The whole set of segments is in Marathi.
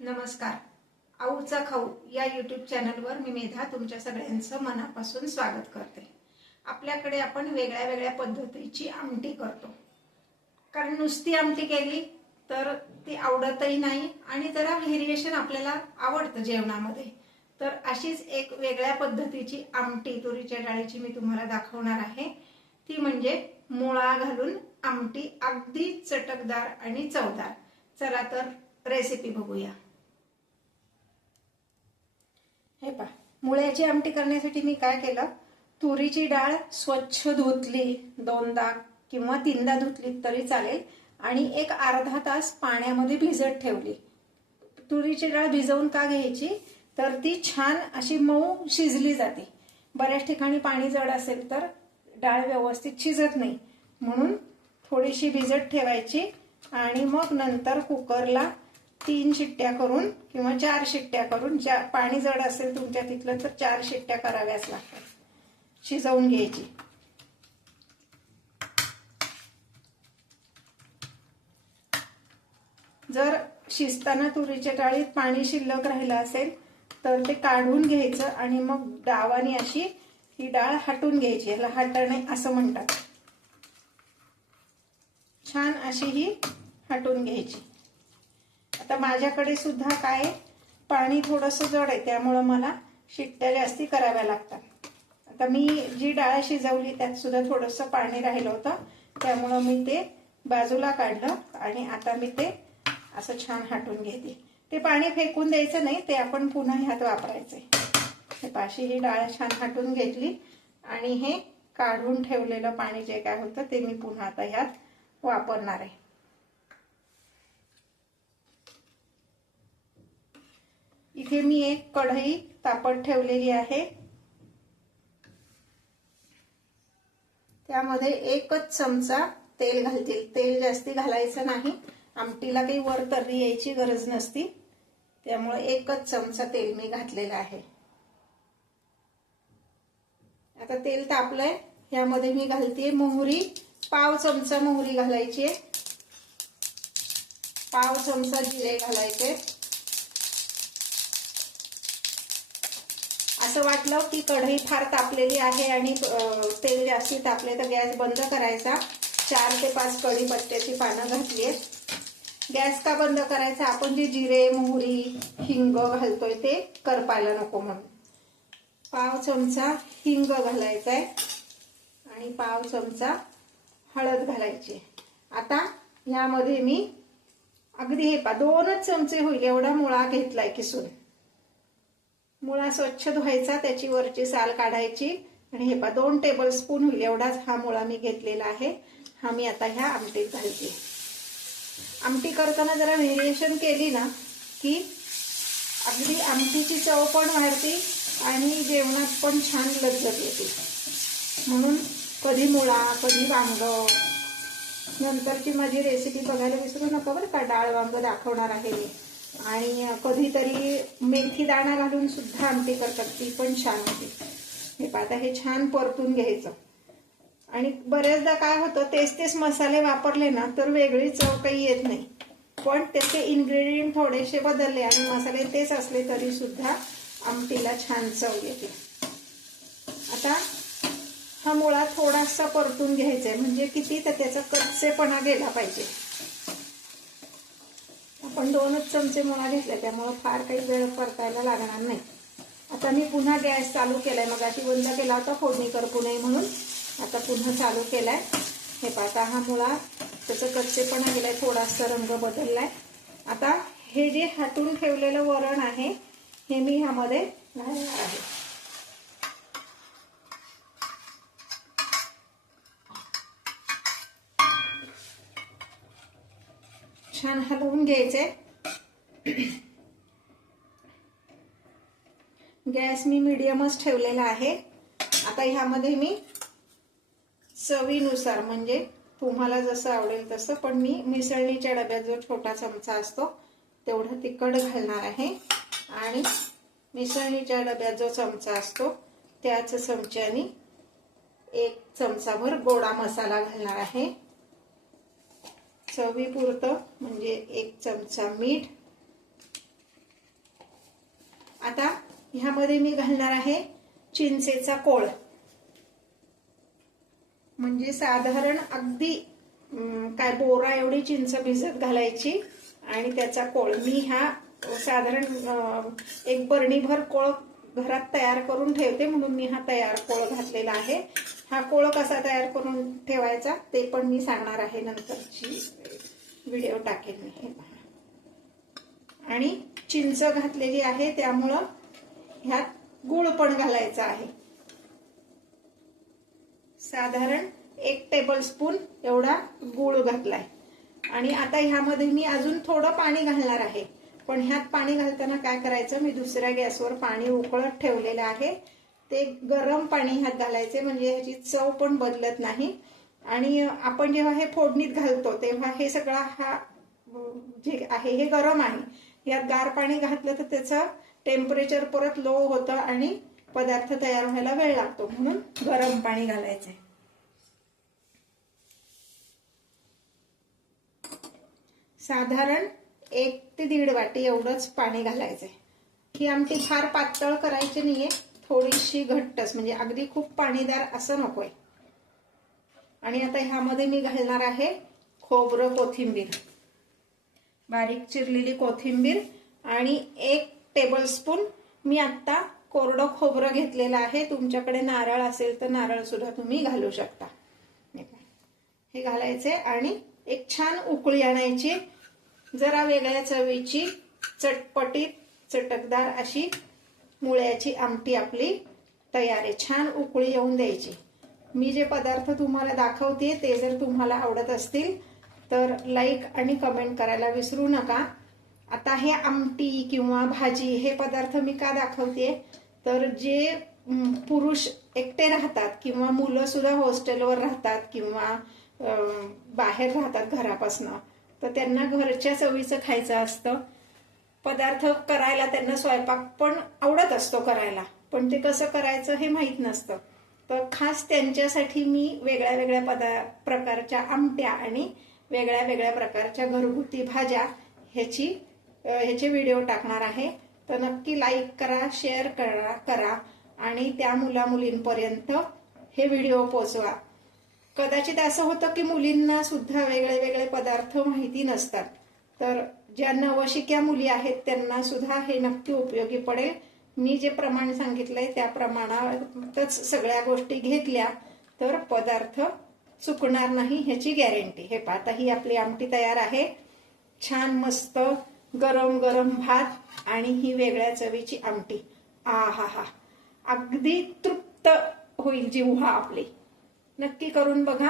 नमस्कार. आऊचा खाऊ या यूट्यूब चॅनलवर मी मेधा तुमच्या सगळ्यांचं मनापासून स्वागत करते. आपल्याकडे आपण वेगळ्या वेगळ्या पद्धतीची आमटी करतो, कारण नुसती आमटी केली तर ती आवडतही नाही आणि जरा व्हेरिएशन आपल्याला आवडतं जेवणामध्ये. तर अशीच एक वेगळ्या पद्धतीची आमटी तुरीच्या डाळीची मी तुम्हाला दाखवणार आहे. ती म्हणजे मुळा घालून आमटी, अगदी चटकदार आणि चवदार. चला तर रेसिपी बघूया. हे पहा, मुळ्याची आमटी करण्यासाठी मी काय केलं, तुरीची डाळ स्वच्छ धुतली, 2दा किंवा 3दा धुतली तरी चालेल आणि एक अर्धा तास पाण्यामध्ये भिजत ठेवली. तुरीची डाळ भिजवून का घ्यायची, तर ती छान अशी मऊ शिजली जाते. बऱ्याच ठिकाणी पाणी जड असेल तर डाळ व्यवस्थित शिजत नाही, म्हणून थोडीशी भिजत ठेवायची आणि मग नंतर कुकरला 3 शिट्ट्या करून किंवा 4 शिट्ट्या करून, पाणी जड असेल तुमच्या तिथलं तर 4 शिट्ट्या कराव्याच लागतात, शिजवून घ्यायची. जर शिजताना तुरीच्या डाळीत पाणी शिल्लक राहिलं असेल तर ते काढून घ्यायचं आणि मग डावाने अशी ही डाळ हटून घ्यायची. याला हटणे असं म्हणतात. छान अशी ही हटून घ्यायची. आता माझ्याकडे सुद्धा काय पाणी थोडंसं जड आहे, त्यामुळं मला शिट्ट्या जास्ती कराव्या लागतात. आता मी जी डाळ शिजवली त्यात सुद्धा थोडंसं पाणी राहिलं होतं, त्यामुळं मी ते बाजूला काढलं आणि आता मी ते असं छान हटून घेते. ते पाणी फेकून द्यायचं नाही, ते आपण पुन्हा ह्यात वापरायचे. हे पाशी ही डाळ छान हटून घेतली आणि हे काढून ठेवलेलं पाणी जे काय होतं ते मी पुन्हा आता ह्यात वापरणार आहे. इथे मी एक कढई तापत ठेवलेली आहे. त्यामध्ये 1च चमचा तेल घालते. तेल जास्ती घालायचं नाही, आमटीला काही वर तर्री यायची गरज नसती, त्यामुळे 1च चमचा तेल मी घातलेलं आहे. आता तेल तापलंय, यामध्ये मी घालते मोहरी. पाव चमचा मोहरी घालायची आहे. पाव चमचा जिरे घालायचे. असं वाटलं की कढई फार तापलेली आहे आणि तेल जास्ती तापले तर गॅस बंद करायचा. 4 ते 5 कढीपत्त्याची पानं घातली आहेत. गॅस का बंद करायचा, आपण जे जिरे मोहरी हिंग घालतोय ते करपायला नको म्हणून. पाव चमचा हिंग घालायचा आहे आणि पाव चमचा हळद घालायची. आता यामध्ये मी अगदी हे 2च चमचे होईल एवढा मुळा घेतलाय किसून. मुळा स्वच्छ धुवायचा, त्याची वरची साल काढायची आणि हे 2 टेबलस्पून होईल एवढाच हा मुळा मी घेतलेला आहे. हा मी आता ह्या आमटीत घालते. आमटी करताना जरा व्हेरिएशन केली ना की अगदी आमटीची चव पण वाढते आणि जेवणात पण छान लज्जत येते. म्हणून कधी मुळा कधी वांग, नंतरची माझी रेसिपी बघायला विसरू नका बरं का, डाळ वांग दाखवणार आहे मी. आणि कधीतरी मेथी दाणा घालून सुद्धा आमटी करतात, ती पण छान होते. हे पाहता, हे छान परतून घ्यायचं. आणि बऱ्याचदा काय होतं, तेच मसाले वापरले ना तर वेगळी चव काही येत नाही, पण त्याचे इन्ग्रेडियंट थोडेसे बदलले आणि मसाले तेच असले तरी सुद्धा आमटीला छान चव येते. आता हा मुळा थोडासा परतून घ्यायचा आहे, म्हणजे किती तर त्याचा कच्चेपणा गेला पाहिजे. आपण 2च चमचे मुळा घेतले त्यामुळे फार काही वेळ परतायला लागणार नाही. आता मी पुन्हा गॅस चालू केलाय, मगाशी बंद केला होता फोडणी करपू नये म्हणून. आता पुन्हा चालू केलाय. हे पाहता, हा मुळा त्याचं कच्चेपणा गेलाय, थोडासा रंग बदललाय. आता हे जे हटून ठेवलेलं वरण आहे हे मी ह्यामध्ये घालणार आहे. छान हलवून घ्यायचे. गॅस मी मीडियमच ठेवलेला आहे. आता ह्यामध्ये मी चवीनुसार, म्हणजे तुम्हाला जसं आवडेल तसं, पण मी मिसळणीच्या डब्यात जो छोटा चमचा असतो तेवढं तिखट घालणार आहे आणि मिसळणीच्या डब्यात जो चमचा असतो त्याच चमच्याने 1 चमचाभर गोडा मसाला घालणार आहे. चवीपुरतं म्हणजे 1 चमचा मीठ आता ह्यामध्ये मी घालणार आहे चिंचेचा कोळ. म्हणजे साधारण अगदी काय बोरा एवढी चिंच भिजत घालायची आणि त्याचा कोळ मी हा साधारण एक बरणीभर कोळ घरात तयार करून ठेवते, म्हणून मी हा तयार कोळ घातलेला आहे. हा कोळ कसा तयार करून ठेवायचा ते पण मी सांगणार आहे, नंतरची व्हिडिओ टाकेल मी. हे पहा, आणि चिंच घातलेली आहे त्यामुळं ह्यात गूळ पण घालायचा आहे. साधारण 1 टेबलस्पून एवढा गूळ घातलाय. आणि आता ह्यामध्ये मी अजून थोडं पाणी घालणार आहे. पण ह्यात पाणी घालताना काय करायचं, मी दुसऱ्या गॅसवर पाणी उकळत ठेवलेलं आहे. ते गरम पाणी ह्यात घालायचे, म्हणजे ह्याची चव पण बदलत नाही. आणि आपण जेव्हा हे फोडणीत घालतो तेव्हा हे सगळा हा जे आहे हे गरम आहे. यात गार पाणी घातलं तर त्याचं टेम्परेचर परत लो होतं आणि पदार्थ तयार व्हायला वेळ लागतो, म्हणून गरम पाणी घालायचंय. साधारण 1 ते 1.5 वाटी एवढंच पाणी घालायचंय. ही आमटी फार पातळ करायची नाहीये, थोडीशी घट्टच, म्हणजे अगदी खूप पाणीदार असं नकोय. आणि आता ह्यामध्ये मी घालणार आहे खोबरं, कोथिंबीर, बारीक चिरलेली कोथिंबीर. आणि 1 टेबलस्पून मी आता कोरडं खोबरं घेतलेलं आहे. तुमच्याकडे नारळ असेल तर नारळ सुद्धा तुम्ही घालू शकता. हे घालायचे आणि एक छान उकळी आणायची. जरा वेगळ्या चवीची चटपटीत चटकदार अशी मुळ्याची आमटी आपली तयार आहे. छान उकळी येऊन द्यायची. मी जे पदार्थ तुम्हाला दाखवते ते जर तुम्हाला आवडत असतील तर लाईक आणि कमेंट करायला विसरू नका. आता हे आमटी किंवा भाजी हे पदार्थ मी का दाखवते, तर जे पुरुष एकटे राहतात किंवा मुलं सुद्धा हॉस्टेलवर राहतात किंवा बाहेर राहतात घरापासनं, तर त्यांना घरच्या चवीचं खायचं असतं. पदार्थ करायला त्यांना स्वयंपाक पण आवडत असतो करायला, पण ते कसं करायचं हे माहीत नसतं. तर खास त्यांच्यासाठी मी वेगळ्या वेगळ्या प्रकारच्या आमट्या आणि वेगळ्या वेगळ्या प्रकारच्या घरगुती भाज्या ह्याचे व्हिडिओ टाकणार आहे. तर नक्की लाईक करा, शेअर करा आणि त्या मुलींपर्यंत हे व्हिडिओ पोचवा. कदाचित असं होतं की मुलींना सुद्धा वेगळे वेगळे पदार्थ माहिती नसतात, तर ज्या नवशिक्या मुली आहेत त्यांना सुद्धा हे नक्की उपयोगी पडेल. मी जे प्रमाण सांगितलंय त्या प्रमाणातच सगळ्या गोष्टी घेतल्या तर पदार्थ चुकणार नाही ह्याची गॅरंटी. हे पाहता, ही आपली आमटी तयार आहे. छान मस्त गरम गरम भात आणि ही वेगळ्या चवीची आमटी. आहा, अगदी तृप्त होईल जीव हा आपली. नक्की करून बघा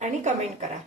आणि कमेंट करा.